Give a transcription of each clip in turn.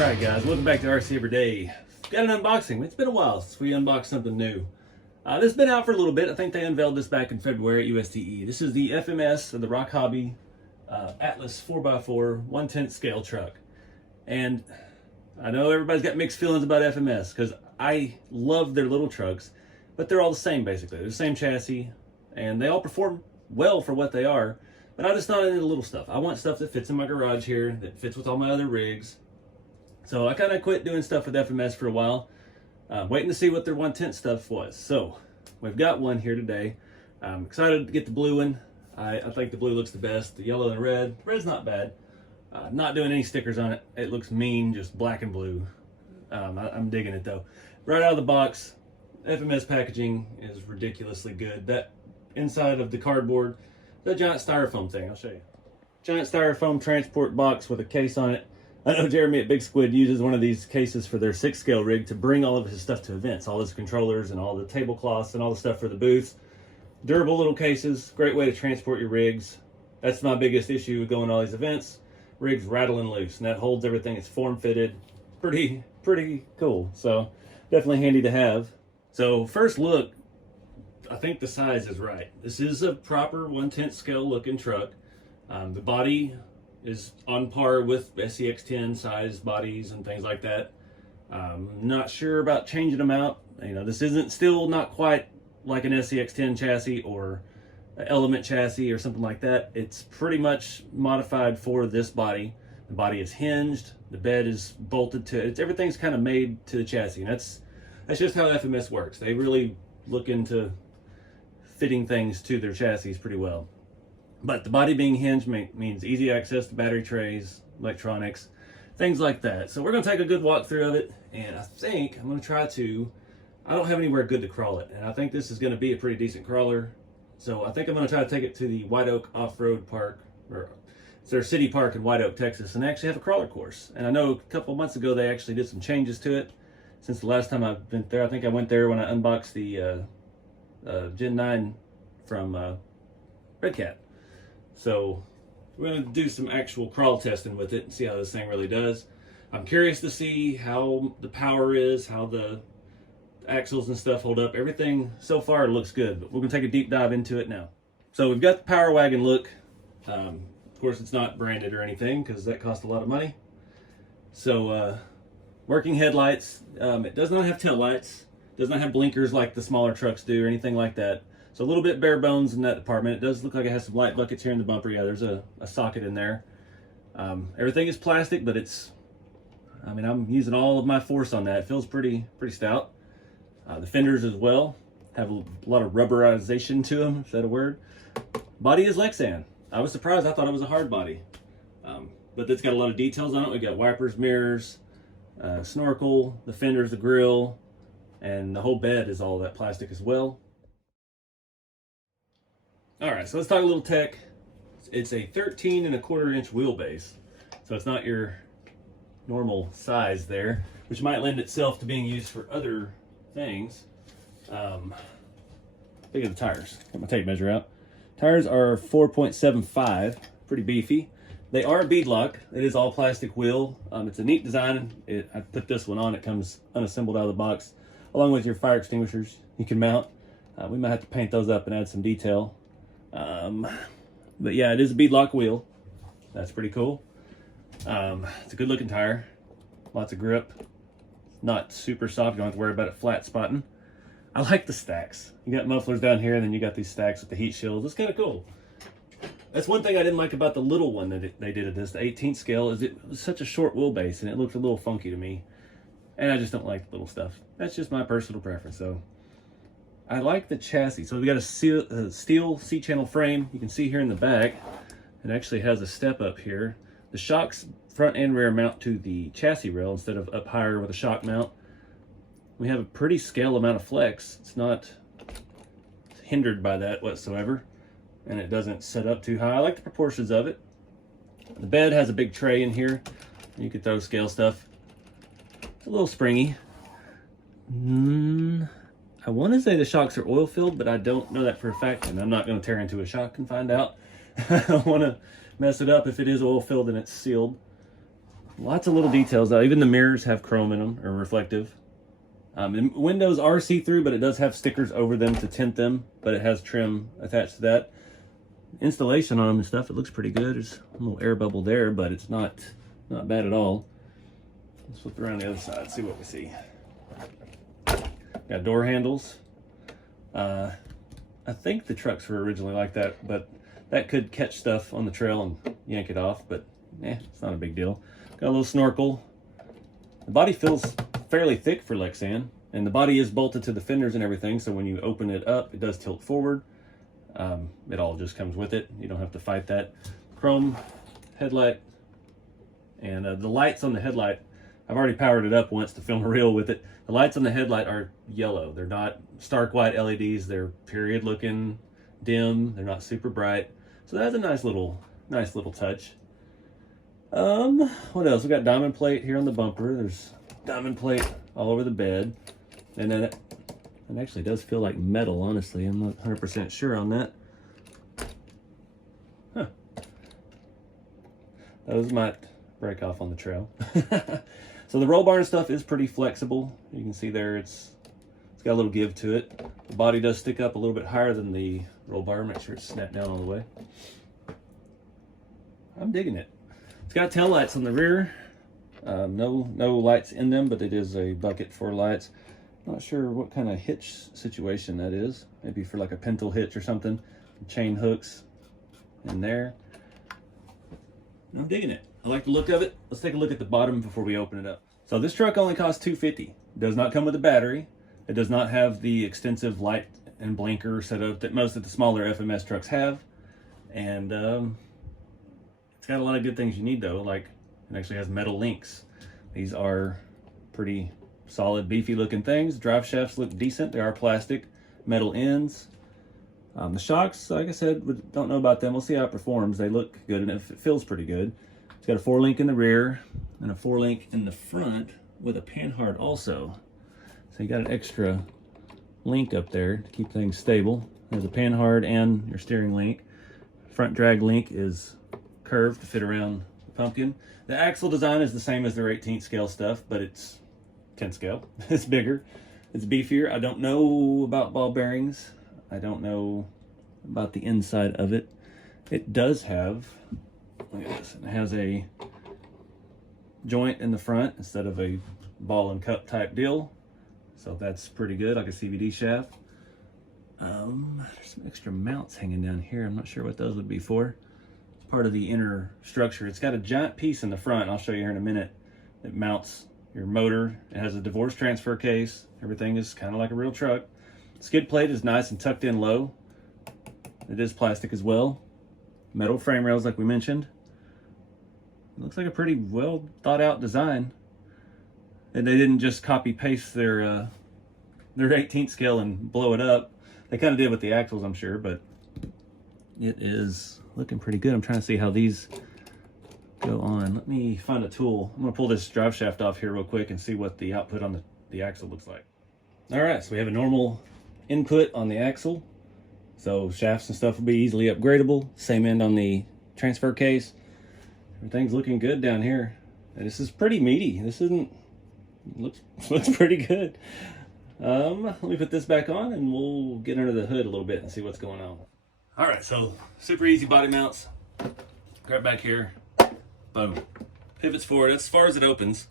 Alright guys, welcome back to RC Everyday. Got an unboxing. It's been a while since we unboxed something new. This has been out for a little bit. I think they unveiled this back in February at USDE. This is the FMS, or the RocHobby Atlas 4x4 1/10 scale truck. And I know everybody's got mixed feelings about FMS because I love their little trucks, but they're all the same basically. They're the same chassis and they all perform well for what they are, but I'm just not into the little stuff. I want stuff that fits in my garage here, that fits with all my other rigs. So I kind of quit doing stuff with FMS for a while, waiting to see what their 1/10 stuff was. So we've got one here today. I'm excited to get the blue one. I think the blue looks the best. The yellow and the red. Red's not bad. Not doing any stickers on it. It looks mean, just black and blue. I'm digging it though. Right out of the box, FMS packaging is ridiculously good. That inside of the cardboard, the giant styrofoam thing, I'll show you. Giant styrofoam transport box with a case on it. I know Jeremy at Big Squid uses one of these cases for their 6-scale rig to bring all of his stuff to events, all his controllers and all the tablecloths and all the stuff for the booths. Durable little cases, great way to transport your rigs. That's my biggest issue with going to all these events. Rigs rattling loose, and that holds everything. It's form-fitted. Pretty cool. So definitely handy to have. So first look, I think the size is right. This is a proper 1/10 scale looking truck. The body is on par with SCX-10 size bodies and things like that. Not sure about changing them out. You know, this isn't still not quite like an SCX-10 chassis or an Element chassis or something like that. It's pretty much modified for this body. The body is hinged, the bed is bolted to it. Everything's kind of made to the chassis. And that's just how FMS works. They really look into fitting things to their chassis pretty well. But the body being hinged means easy access to battery trays, electronics, things like that. So we're going to take a good walkthrough of it, and I think I'm going to try to, I don't have anywhere good to crawl it, and I think this is going to be a pretty decent crawler. So I think I'm going to try to take it to the White Oak Off-Road Park, or it's their city park in White Oak, Texas, and they actually have a crawler course. And I know a couple months ago they actually did some changes to it. Since the last time I've been there, I think I went there when I unboxed the Gen 9 from Red Cat. So we're going to do some actual crawl testing with it and see how this thing really does. I'm curious to see how the power is, how the axles and stuff hold up. Everything so far looks good, but we're going to take a deep dive into it now. So we've got the Power Wagon look. Of course, it's not branded or anything because that cost a lot of money. So working headlights. It does not have tail lights. Does not have blinkers like the smaller trucks do or anything like that. So a little bit bare bones in that department. It does look like it has some light buckets here in the bumper. Yeah, there's a socket in there. Everything is plastic, but it's, I mean, I'm using all of my force on that. It feels pretty stout. The fenders as well have a lot of rubberization to them, is that a word? Body is Lexan. I was surprised. I thought it was a hard body. But it's got a lot of details on it. We got wipers, mirrors, snorkel, the fenders, the grill, and the whole bed is all that plastic as well. All right, so let's talk a little tech. It's a 13¼ inch wheelbase, so it's not your normal size there, which might lend itself to being used for other things. Look at the tires. Get my tape measure out. Tires are 4.75, pretty beefy. They are beadlock. It is all plastic wheel. It's a neat design. I put this one on. It comes unassembled out of the box, along with your fire extinguishers you can mount. We might have to paint those up and add some detail. But yeah, it is a beadlock wheel. That's pretty cool. It's a good looking tire. Lots of grip. Not super soft. You don't have to worry about it flat spotting. I like the stacks. You got mufflers down here, and then you got these stacks with the heat shields. It's kind of cool. That's one thing I didn't like about the little one that they did at this, the 18th scale, is it was such a short wheelbase and it looked a little funky to me. And I just don't like the little stuff. That's just my personal preference. So I like the chassis. So we got a steel C-channel frame. You can see here in the back, it actually has a step up here. The shocks front and rear mount to the chassis rail instead of up higher with a shock mount. We have a pretty scale amount of flex. It's not hindered by that whatsoever, and it doesn't set up too high. I like the proportions of it. The bed has a big tray in here. You could throw scale stuff. It's a little springy. I want to say the shocks are oil filled, but I don't know that for a fact, and I'm not going to tear into a shock and find out. I don't want to mess it up if it is oil filled and it's sealed. Lots of little details though. Even the mirrors have chrome in them, or reflective. The windows are see-through, but it does have stickers over them to tint them, but it has trim attached to that. Installation on them and stuff, it looks pretty good. There's a little air bubble there, but it's not bad at all. Let's flip around the other side, see what we see. Got door handles. I think the trucks were originally like that, but that could catch stuff on the trail and yank it off, but it's not a big deal. Got a little snorkel. The body feels fairly thick for Lexan, and the body is bolted to the fenders and everything, so when you open it up, it does tilt forward. It all just comes with it. You don't have to fight that. Chrome headlight, and the lights on the headlight, I've already powered it up once to film a reel with it. The lights on the headlight are yellow. They're not stark white LEDs. They're period looking, dim. They're not super bright. So that's a nice little touch. What else? We got diamond plate here on the bumper. There's diamond plate all over the bed. And then it actually does feel like metal, honestly. I'm not 100% sure on that. Huh. Those might break off on the trail. So the roll bar and stuff is pretty flexible. You can see there it's got a little give to it. The body does stick up a little bit higher than the roll bar. Make sure it's snapped down all the way. I'm digging it. It's got tail lights on the rear. No lights in them, but it is a bucket for lights. Not sure what kind of hitch situation that is. Maybe for like a pintle hitch or something. Chain hooks in there. I'm digging it. I like the look of it. Let's take a look at the bottom before we open it up. So this truck only costs $250. It does not come with a battery. It does not have the extensive light and blinker setup that most of the smaller FMS trucks have. And it's got a lot of good things you need though, like it actually has metal links. These are pretty solid, beefy looking things. Drive shafts look decent. They are plastic, metal ends. The shocks, like I said, we don't know about them. We'll see how it performs. They look good and it feels pretty good. It's got a 4-link in the rear and a 4-link in the front with a panhard also. So you got an extra link up there to keep things stable. There's a panhard and your steering link. Front drag link is curved to fit around the pumpkin. The axle design is the same as their 18th scale stuff, but it's 10 scale. It's bigger. It's beefier. I don't know about ball bearings. I don't know about the inside of it. It does have, look at this, it has a joint in the front instead of a ball and cup type deal. So that's pretty good, like a CVD shaft. There's some extra mounts hanging down here. I'm not sure what those would be for. It's part of the inner structure. It's got a giant piece in the front. I'll show you here in a minute. It mounts your motor. It has a divorce transfer case. Everything is kind of like a real truck. Skid plate is nice and tucked in low. It is plastic as well. Metal frame rails like we mentioned. It looks like a pretty well thought out design. And they didn't just copy paste their 18th scale and blow it up. They kind of did with the axles, I'm sure, but it is looking pretty good. I'm trying to see how these go on. Let me find a tool. I'm gonna pull this drive shaft off here real quick and see what the output on the axle looks like. All right, so we have a normal input on the axle. So shafts and stuff will be easily upgradable. Same end on the transfer case. Everything's looking good down here. And this is pretty meaty. This isn't, looks pretty good. Let me put this back on and we'll get under the hood a little bit and see what's going on. All right, so super easy body mounts. Grab back here, boom. Pivots forward as far as it opens.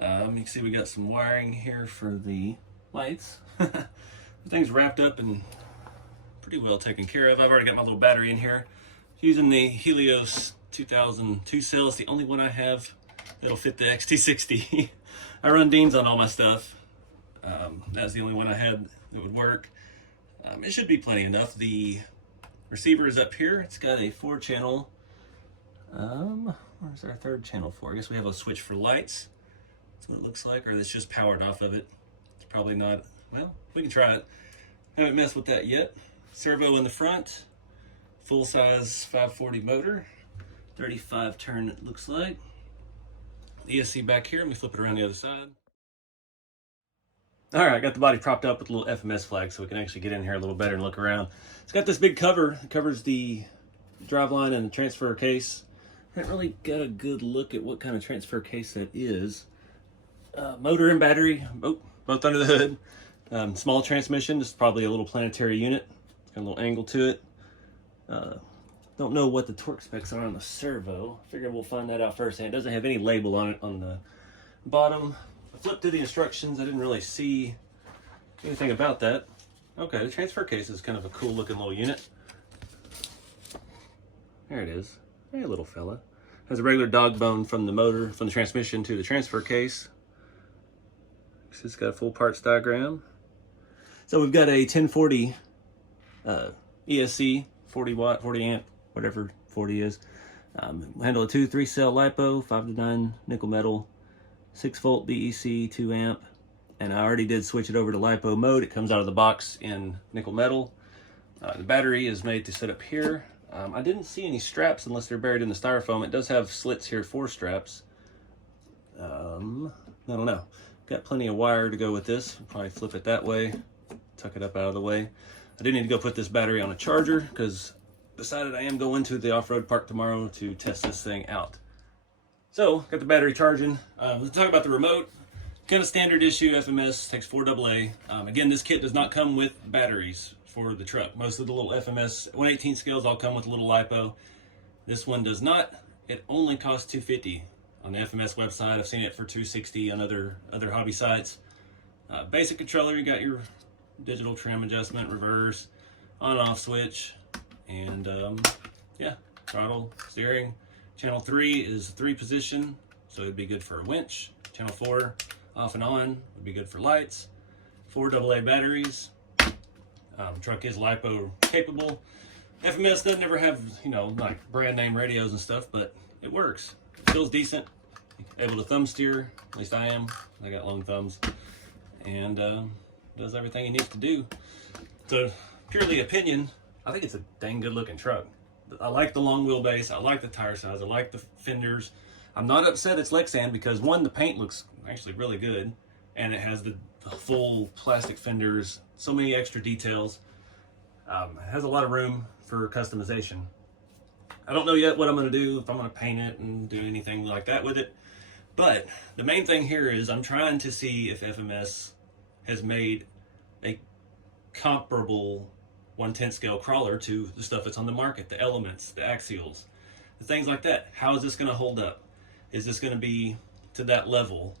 You can see we got some wiring here for the lights. Everything's wrapped up and pretty well taken care of. I've already got my little battery in here. Using the Helios 2002 cell. It's the only one I have that'll fit the XT60. I run Deans on all my stuff. That's the only one I had that would work. It should be plenty enough. The receiver is up here. It's got a 4-channel. Where's our 3rd channel for? I guess we have a switch for lights. That's what it looks like, or it's just powered off of it. It's probably not. Well, we can try it. Haven't messed with that yet. Servo in the front. Full-size 540 motor. 35 turn it looks like. ESC back here. Let me flip it around the other side. All right, got the body propped up with a little FMS flag so we can actually get in here a little better and look around. It's got this big cover. It covers the driveline and the transfer case. I haven't really got a good look at what kind of transfer case that is. Motor and battery, both under the hood. Small transmission, this is probably a little planetary unit. It's got a little angle to it. Don't know what the torque specs are on the servo. Figure we'll find that out first. And it doesn't have any label on it on the bottom. I flipped through the instructions. I didn't really see anything about that. Okay, the transfer case is kind of a cool looking little unit. There it is. Hey, little fella. Has a regular dog bone from the motor, from the transmission to the transfer case. It's got a full parts diagram. So we've got a 1040 ESC, 40 watt, 40 amp, whatever 40 is. Handle a 2-3 cell LiPo, 5 to 9 nickel metal, 6 volt BEC, 2 amp. And I already did switch it over to LiPo mode. It comes out of the box in nickel metal. The battery is made to sit up here. I didn't see any straps unless they're buried in the styrofoam. It does have slits here for straps. I don't know. Got plenty of wire to go with this. I'll probably flip it that way, tuck it up out of the way. I do need to go put this battery on a charger because decided I am going to the off-road park tomorrow to test this thing out. So, got the battery charging. Let's talk about the remote. Kind of standard issue FMS, takes 4 AA. Again, this kit does not come with batteries for the truck. Most of the little FMS 1/18 scales all come with a little LiPo. This one does not. It only costs $250 on the FMS website. I've seen it for $260 on other hobby sites. Basic controller, you got your digital trim adjustment, reverse, on-off switch, and yeah, throttle, steering. Channel 3 is 3-position, so it'd be good for a winch. Channel 4, off and on, would be good for lights. 4 AA batteries. Truck is LiPo capable. FMS doesn't ever have, you know, like brand name radios and stuff, but it works. It feels decent. Able to thumb steer, at least I am. I got long thumbs. And does everything it needs to do. So, purely opinion, I think it's a dang good looking truck. I like the long wheelbase, I like the tire size, I like the fenders. I'm not upset it's Lexan because one, the paint looks actually really good, and it has the full plastic fenders, so many extra details. It has a lot of room for customization. I don't know yet what I'm going to do, if I'm going to paint it and do anything like that with it. But the main thing here is I'm trying to see if FMS has made a comparable 1/10 scale crawler to the stuff that's on the market, the Elements, the Axials, the things like that. How is this going to hold up? Is this going to be to that level?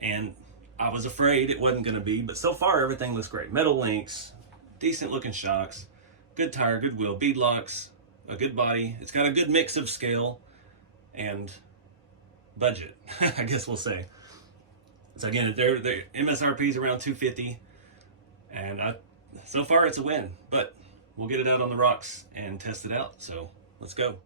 And I was afraid it wasn't going to be, but so far everything looks great. Metal links, decent looking shocks, good tire, good wheel, bead locks, a good body. It's got a good mix of scale and budget, I guess we'll say. So again, their MSRP is around $250, and so far it's a win, but we'll get it out on the rocks and test it out. So let's go.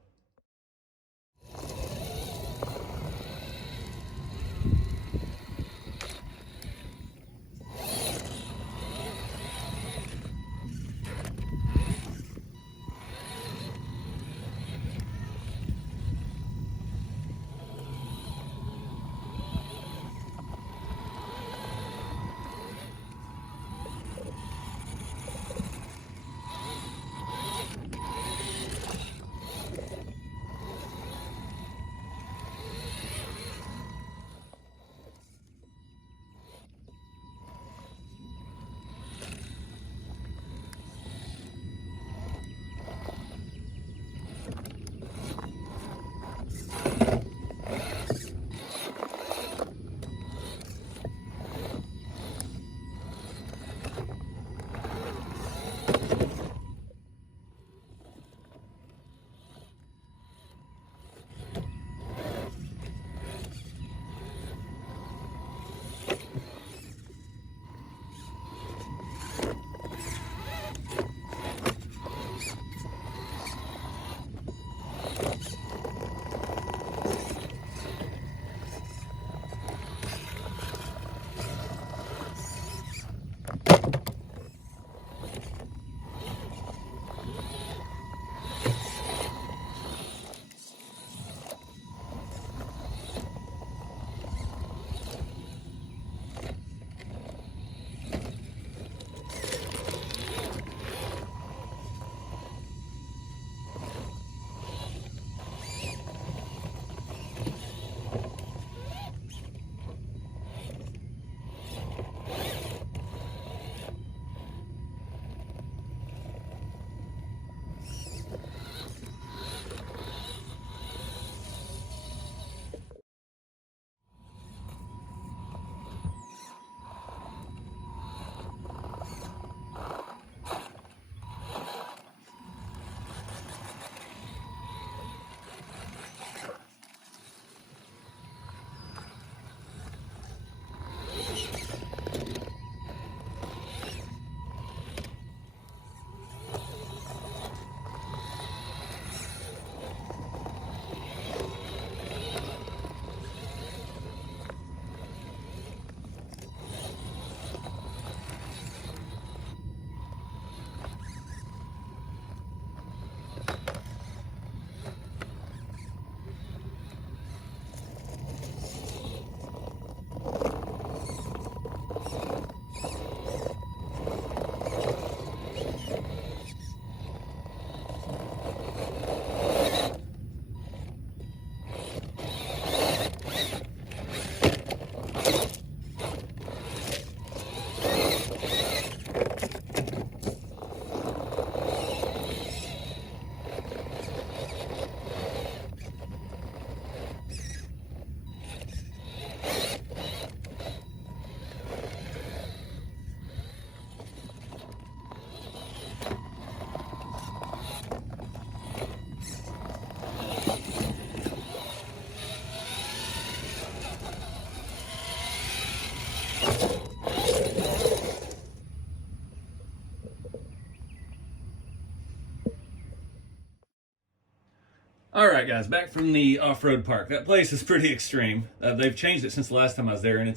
Alright guys, back from the off-road park. That place is pretty extreme. They've changed it since the last time I was there, and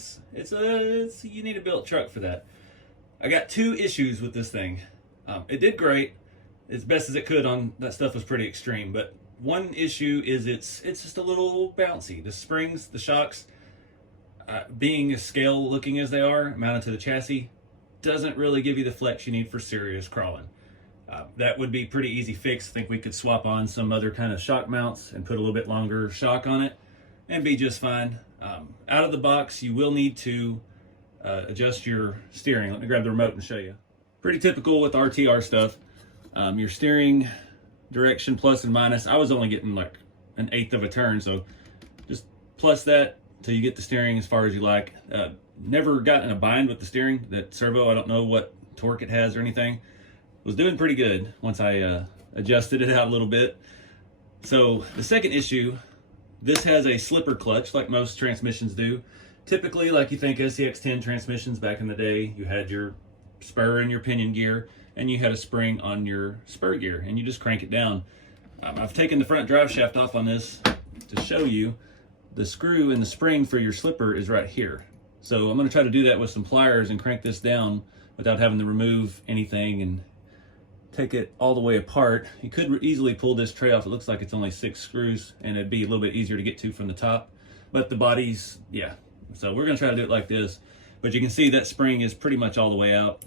you need a built truck for that. I got two issues with this thing. It did great, as best as it could on that stuff was pretty extreme, but one issue is it's just a little bouncy. The springs, the shocks, being as scale looking as they are, mounted to the chassis, doesn't really give you the flex you need for serious crawling. That would be pretty easy fix. I think we could swap on some other kind of shock mounts and put a little bit longer shock on it and be just fine. Out of the box, you will need to adjust your steering. Let me grab the remote and show you. Pretty typical with RTR stuff. Your steering direction plus and minus. I was only getting like 1/8 of a turn, so just plus that till you get the steering as far as you like. Never got in a bind with the steering. That servo, I don't know what torque it has or anything. Was doing pretty good once I adjusted it out a little bit. So the second issue, this has a slipper clutch like most transmissions do. Typically, like you think SCX10 transmissions back in the day, you had your spur and your pinion gear, and you had a spring on your spur gear, and you just crank it down. I've taken the front drive shaft off on this to show you. The screw and the spring for your slipper is right here. So I'm going to try to do that with some pliers and crank this down without having to remove anything and take it all the way apart. You could easily pull this tray off. It looks like it's only 6 screws, and it'd be a little bit easier to get to from the top. But the body's, yeah. So we're going to try to do it like this. But you can see that spring is pretty much all the way out.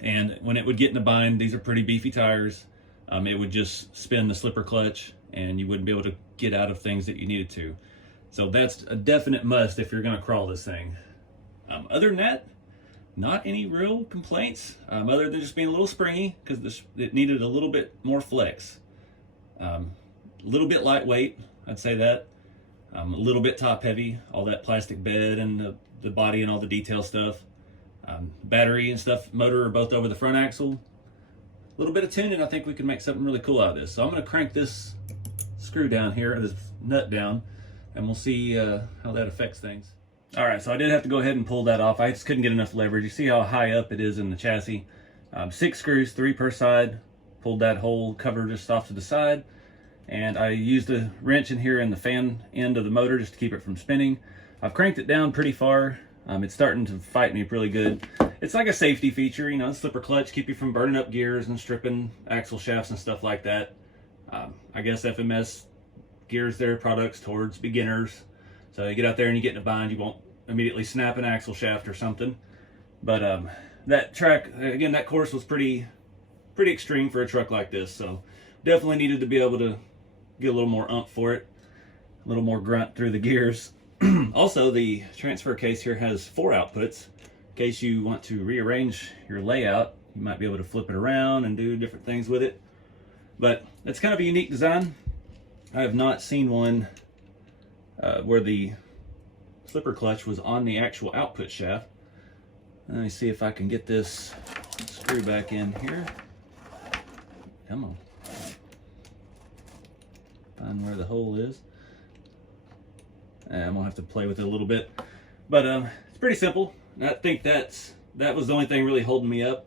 And when it would get in a bind, these are pretty beefy tires. It would just spin the slipper clutch, and you wouldn't be able to get out of things that you needed to. So that's a definite must if you're going to crawl this thing. Other than that, not any real complaints, other than just being a little springy because it needed a little bit more flex. A little bit lightweight, I'd say that. A little bit top heavy, all that plastic bed and the body and all the detail stuff. Battery and stuff, motor are both over the front axle. A little bit of tuning, I think we can make something really cool out of this. So I'm going to crank this screw down here, this nut down, and we'll see how that affects things. All right, so I did have to go ahead and pull that off. I just couldn't get enough leverage. You see how high up it is in the chassis. 6 screws, 3 per side. Pulled that whole cover just off to the side. And I used a wrench in here in the fan end of the motor just to keep it from spinning. I've cranked it down pretty far. It's starting to fight me really good. It's like a safety feature, you know, slipper clutch, keep you from burning up gears and stripping axle shafts and stuff like that. I guess FMS gears their products towards beginners. So you get out there and you get in a bind, you won't immediately snap an axle shaft or something. But that track, again, that course was pretty extreme for a truck like this. So definitely needed to be able to get a little more oomph for it, a little more grunt through the gears. Also, the transfer case here has 4 outputs. In case you want to rearrange your layout, you might be able to flip it around and do different things with it. But it's kind of a unique design. I have not seen one where the slipper clutch was on the actual output shaft. Let me see if I can get this screw back in here. Come on. Find where the hole is. I'm gonna have to play with it a little bit, but it's pretty simple. I think that was the only thing really holding me up.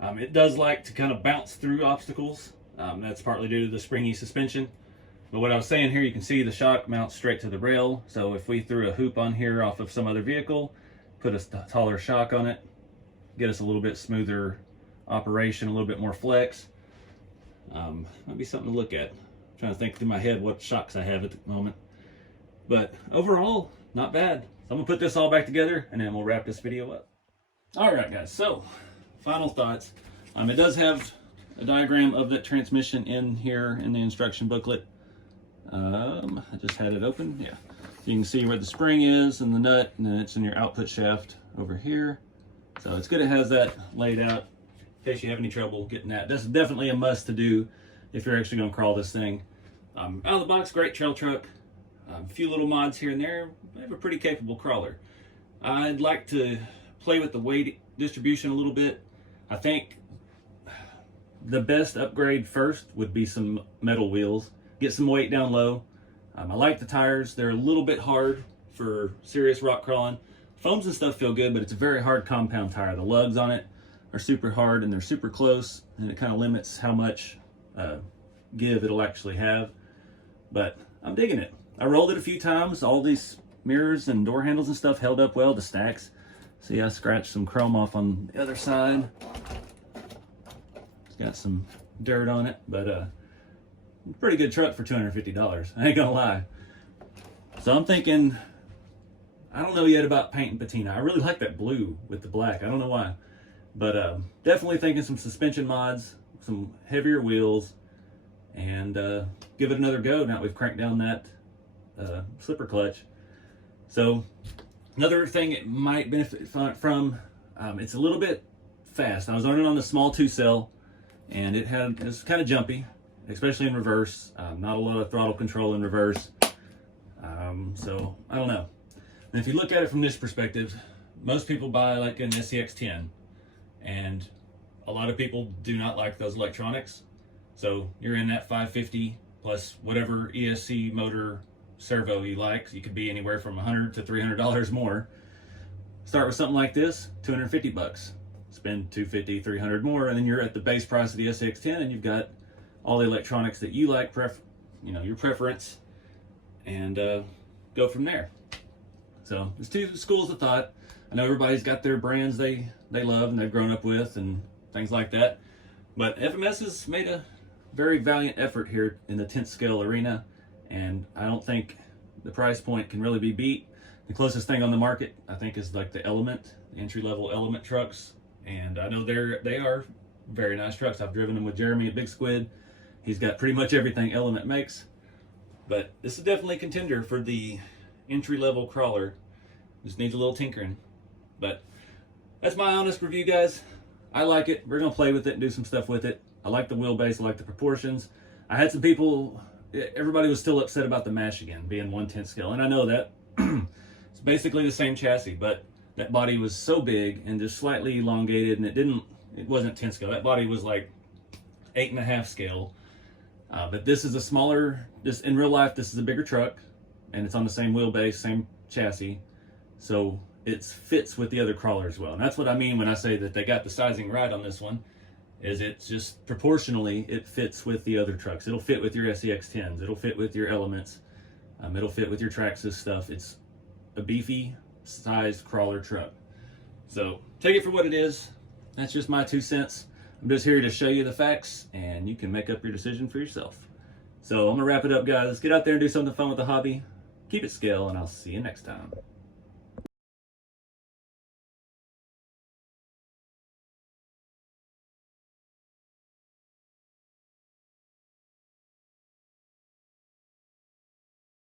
It does like to kind of bounce through obstacles. That's partly due to the springy suspension. But what I was saying here, you can see the shock mounts straight to the rail. So if we threw a hoop on here off of some other vehicle, put a taller shock on it, get us a little bit smoother operation, a little bit more flex. Might be something to look at. I'm trying to think through my head what shocks I have at the moment. But overall, not bad. So I'm gonna put this all back together and then we'll wrap this video up. All right, guys, so final thoughts. It does have a diagram of that transmission in here in the instruction booklet. I just had it open, yeah. So you can see where the spring is and the nut, and then it's in your output shaft over here. So it's good it has that laid out in case you have any trouble getting that. This is definitely a must to do if you're actually gonna crawl this thing. Out of the box, great trail truck. A few little mods here and there. I have a pretty capable crawler. I'd like to play with the weight distribution a little bit. I think the best upgrade first would be some metal wheels. Get some weight down low. I like the tires. They're a little bit hard for serious rock crawling. Foams and stuff feel good, but it's a very hard compound tire. The lugs on it are super hard and they're super close, and it kind of limits how much give it'll actually have. but I'm digging it. I rolled it a few times. All these mirrors and door handles and stuff held up well, the stacks. See, I scratched some chrome off on the other side. It's got some dirt on it, but pretty good truck for $250. I ain't gonna lie. So I'm thinking, I don't know yet about paint and patina. I really like that blue with the black. I don't know why, but definitely thinking some suspension mods, some heavier wheels, and give it another go now that we've cranked down that slipper clutch. So another thing it might benefit from, it's a little bit fast. I was running on the small 2-cell, and it was kind of jumpy, especially in reverse. Not a lot of throttle control in reverse. So I don't know. And if you look at it from this perspective, most people buy like an SCX10, and a lot of people do not like those electronics. So you're in that 550 plus whatever ESC motor servo you like. You could be anywhere from $100 to $300 more. Start with something like this, 250 bucks. Spend 250, 300 more, and then you're at the base price of the SCX10, and you've got all the electronics that you like, your preference, and go from there. So there's two schools of thought. I know everybody's got their brands they love and they've grown up with and things like that. But FMS has made a very valiant effort here in the 10th scale arena, and I don't think the price point can really be beat. The closest thing on the market, I think, is like the Element, the entry-level Element trucks. And I know they are very nice trucks. I've driven them with Jeremy at Big Squid. He's got pretty much everything Element makes. But this is definitely a contender for the entry-level crawler. Just needs a little tinkering. But that's my honest review, guys. I like it. We're going to play with it and do some stuff with it. I like the wheelbase. I like the proportions. I had some people, everybody was still upset about the mash again, being 1/10 scale. And I know that. It's basically the same chassis, but that body was so big and just slightly elongated, and it wasn't 10 scale. That body was like 8.5 scale. But this is a smaller, in real life, this is a bigger truck, and it's on the same wheelbase, same chassis. So it fits with the other crawler as well. And that's what I mean when I say that they got the sizing right on this one, is it's just proportionally, it fits with the other trucks. It'll fit with your SCX10s. It'll fit with your Elements. It'll fit with your Traxxas stuff. It's a beefy sized crawler truck. So take it for what it is. That's just my 2 cents. I'm just here to show you the facts, and you can make up your decision for yourself. So I'm gonna wrap it up, guys. Let's get out there and do something fun with the hobby. Keep it scale, and I'll see you next time.